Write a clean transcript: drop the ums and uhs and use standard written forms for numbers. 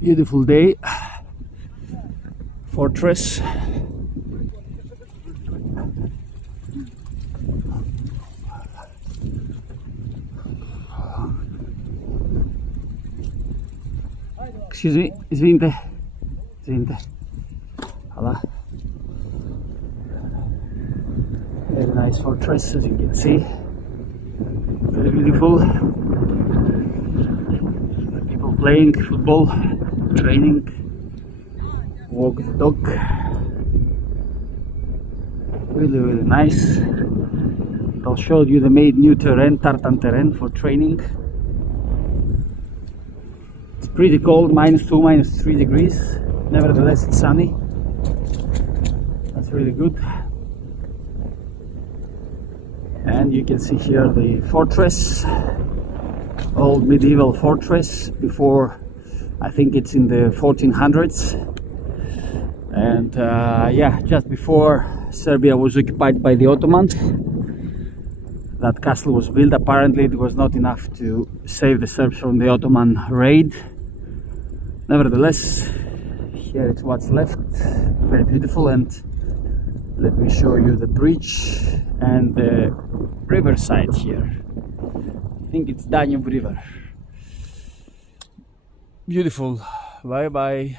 Beautiful day. Fortress. Excuse me, извините. Hello. Very nice fortress, as you can see. Very beautiful. People playing football, training, walk the dog. Really nice. I'll show you the made new terrain, tartan terrain for training. It's pretty cold, -2, -3 degrees. Nevertheless, it's sunny. That's really good. And you can see here the fortress, old medieval fortress before, I think it's in the 1400s. And yeah, just before Serbia was occupied by the Ottomans, that castle was built. Apparently it was not enough to save the Serbs from the Ottoman raid. Nevertheless, here is what's left. Very beautiful. And let me show you the bridge and the riverside here. I think it's Danube River. Beautiful. Bye bye.